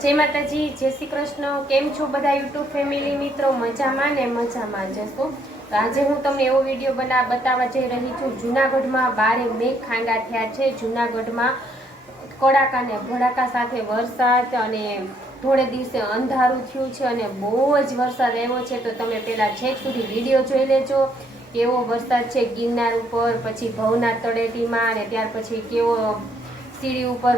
જય માતાજી, જય શ્રી કૃષ્ણ। કેમ છો બધા યુટ્યુબ ફેમિલી મિત્રો? મજામાં ને મજામાં જશો। તો આજે હું તમને એવો વિડીયો બતાવવા જઈ રહી છું। જૂનાગઢમાં બારે મેઘ ખાંગા થયા છે। જૂનાગઢમાં કડાકા ને ભડાકા સાથે વરસાદ અને થોડે દિવસે અંધારું થયું છે અને બહુ જ વરસાદ આવ્યો છે। તો તમે પહેલા છેક સુધી વિડીયો જોઈ લેજો કેવો વરસાદ છે ગિરનાર ઉપર, પછી ભવનાથ તળેટીમાં, અને ત્યાર પછી કેવો સીડી ઉપર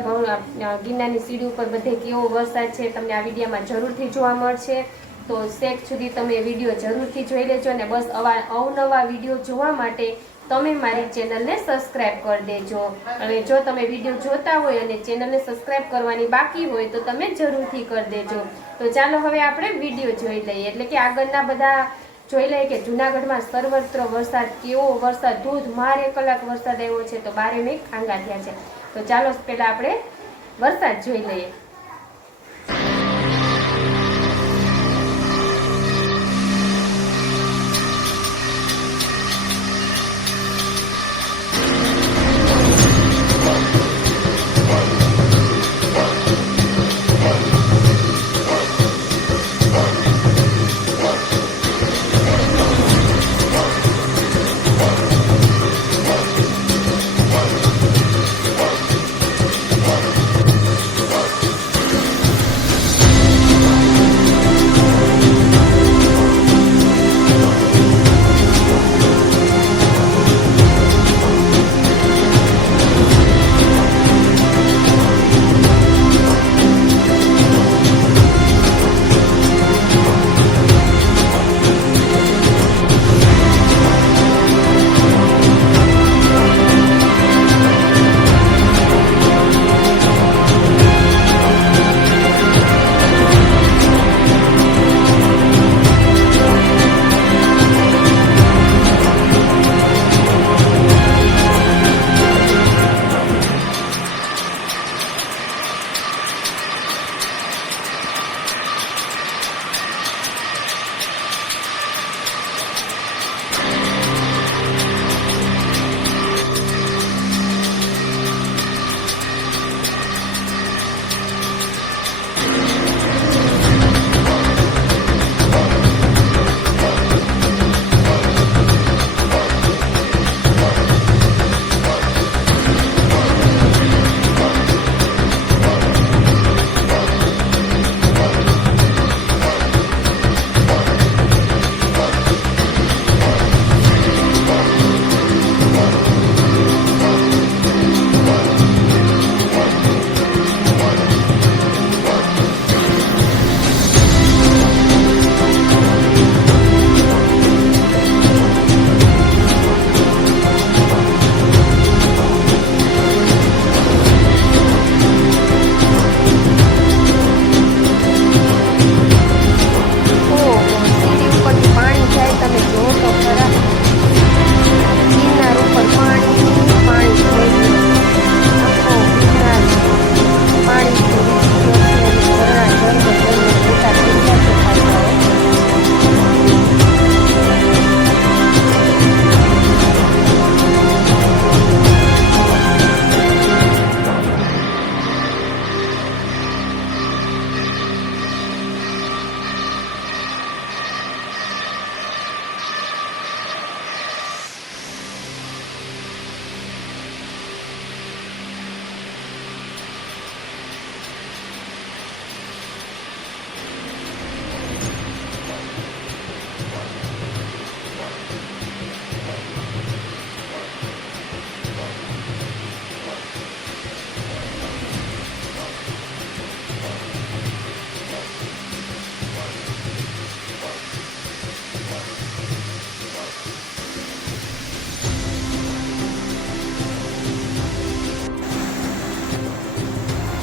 ગિરનારની સીડી ઉપર બધે કેવો વરસાદ છે તમને આ વિડીયોમાં જરૂરથી જોવા મળશે। તો છેક સુધી તમે વિડીયો જરૂરથી જોઈ લેજો અને બસ અવનવા વિડીયો જોવા માટે તમે મારી ચેનલને સબસ્ક્રાઇબ કરી દેજો। અને જો તમે વિડીયો જોતા હોય અને ચેનલને સબસ્ક્રાઇબ કરવાની બાકી હોય તો તમે જરૂરથી કરી દેજો। તો ચાલો હવે આપણે વિડીયો જોઈ લઈએ, એટલે કે આગળના બધા જોઈ લઈએ કે જૂનાગઢમાં સર્વત્ર વરસાદ, કેવો વરસાદ, ધોધમાર 1 કલાક વરસાદ આવ્યો છે। તો બારે મેઘ ખાંગા થયા છે। તો ચાલો પહેલા આપણે વરસાદ જોઈ લઈએ।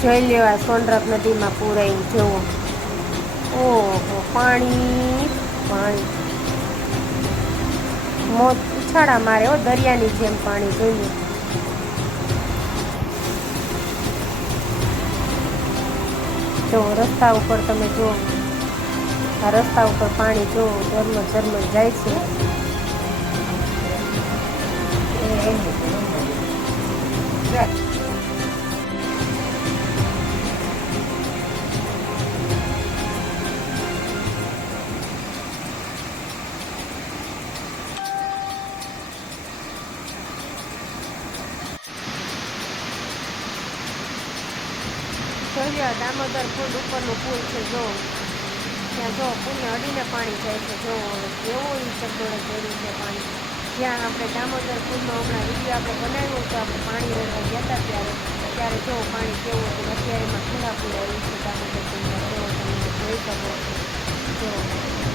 જોઈ લેવા સોનરખ નદીમાં પૂરાઈને જવો। ઓહો, પાણી પાણી મોત ઉછાળા મારે હો, દરિયાની જેમ પાણી જોઈએ। જો રસ્તા ઉપર તમે જો, આ રસ્તા ઉપર પાણી જો ઝરમર જાય છે। જોઈ દામોદર કુંડ ઉપરનું પુલ છે. જો ત્યાં જો પુલને અડીને પાણી જાય છે. જો કેવું ચકડોળે કર્યું છે પાણી. જ્યાં આપણે દામોદર કુંડનો હમણાં વિડીયો આપણે બનાવ્યો તો આપણે પાણી રેડવા ગયા હતા ત્યારે જો પાણી કેવું હતું. અત્યારે એમાં ખુલ્લા આવ્યું છે દામોદર કુંડમાં. જો તમે જોઈ શકો છો.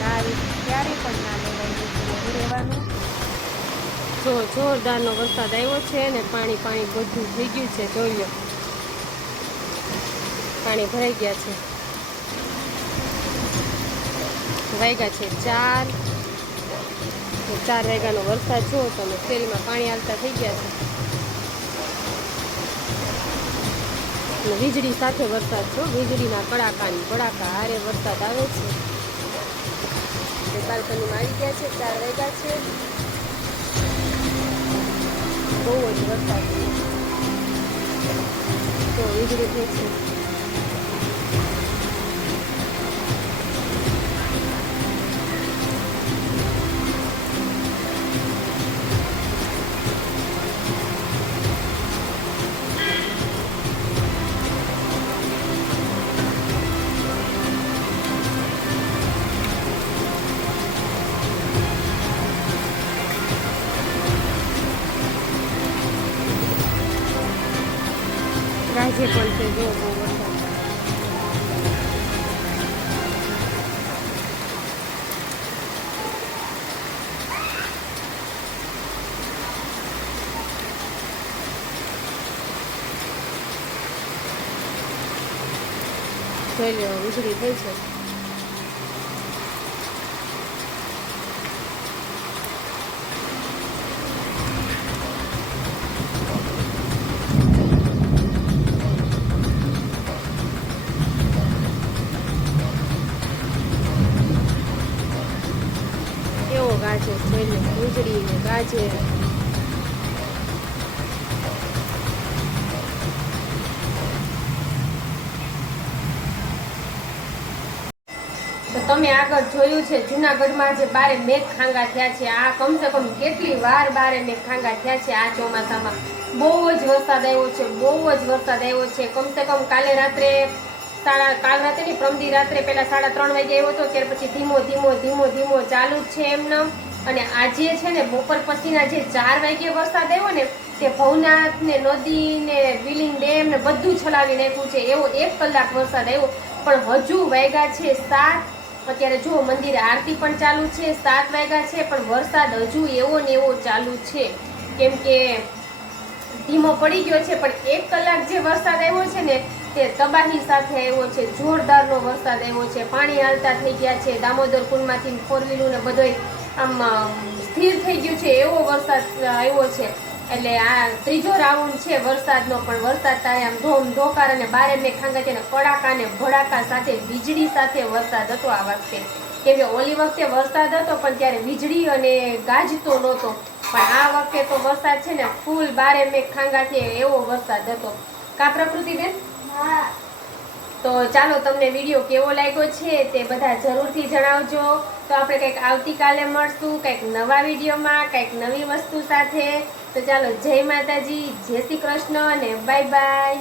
ના ક્યારે પણ ના લેવાય છે રહેવાનું. જો જોરદારનો વરસાદ આવ્યો છે ને પાણી બધું થઈ ગયું છે. જોઈ લો પાણી ભરાઈ ગયા છે. વાગ્યા છે 4 વાગ્યાનો વરસાદ. જો તમે શેરીમાં પાણી આવતા થઈ ગયા છે. વીજળી સાથે વરસાદ છો. વીજળીના કડાકા હારે વરસાદ આવે છે. બાલ્કનીમાં આવી ગયા છે. 4 વાગ્યા છે. બહુ જ વરસાદ છે. તો વીજળી થઈ છે. રાજે પણ છે. જો બહુ વરસાદ. જોઈ લો વીજળી થઈ છે. કેવો ગાજે જોઈ લો વીજળી ને ગાજે. તો તમે આગળ જોયું છે જુનાગઢમાં જે બારે મેઘ ખાંગા થયા છે. આ કમસે કમ કેટલી વાર બારે મેઘ ખાંગા થયા છે. આ ચોમાસામાં બહુ જ વરસાદ આવ્યો છે. બહુ જ વરસાદ આવ્યો છે. કમસે કમ કાલ રાત્રે ની પ્રમદી રાત્રે પેલા 3:30 વાગે આવ્યો હતો. ત્યાર પછી ધીમો ચાલુ જ છે એમને. અને આજે છે ને બપોર પછીના જે 4 વાગે વરસાદ આવ્યો ને તે ભવનાથ ને નદી ને વિલિંગ ડેમ ને બધું છલાવી નાખ્યું છે. એવો 1 કલાક વરસાદ આવ્યો. પણ હજુ વાગ્યા છે 7. અત્યારે જો મંદિરે આરતી પણ ચાલુ છે. 7 વાગ્યા છે પણ વરસાદ હજુ એવો ને એવો ચાલુ છે. કેમ કે ધીમો પડી ગયો છે પણ 1 કલાક જે વરસાદ આવ્યો છે ને તે તબાહી સાથે આવ્યો છે. જોરદારનો વરસાદ આવ્યો છે. પાણી હાલતા થઈ ગયા છે. દામોદર કુંડમાંથી 4 વ્હીલર ને બધોય આમ સ્થિર થઈ ગયું છે. એવો વરસાદ આવ્યો છે. એટલે આ ત્રીજો રાઉન્ડ છે વરસાદનો. પણ વરસાદ તારે આમ ધોકાર અને બારે મેઘ ખાંગા છે ને કડાકા ને ભડાકા સાથે વીજળી સાથે વરસાદ હતો આ વખતે. કેમ કે ઓલી વખતે વરસાદ હતો પણ ત્યારે વીજળી અને ગાજતો નહોતો. પણ આ વખતે તો વરસાદ છે ને ફૂલ બારે મેઘ ખાંગા છે એવો વરસાદ હતો. કા પ્રકૃતિ બેન? તો ચાલો તમને વિડીયો કેવો લાગ્યો છે તે બધા જરૂરથી જણાવજો. તો આપણે કંઈક આવતીકાલે મળશું કંઈક નવા વિડીયોમાં કંઈક નવી વસ્તુ સાથે. તો ચાલો જય માતાજી, જય શ્રી કૃષ્ણ અને બાય બાય.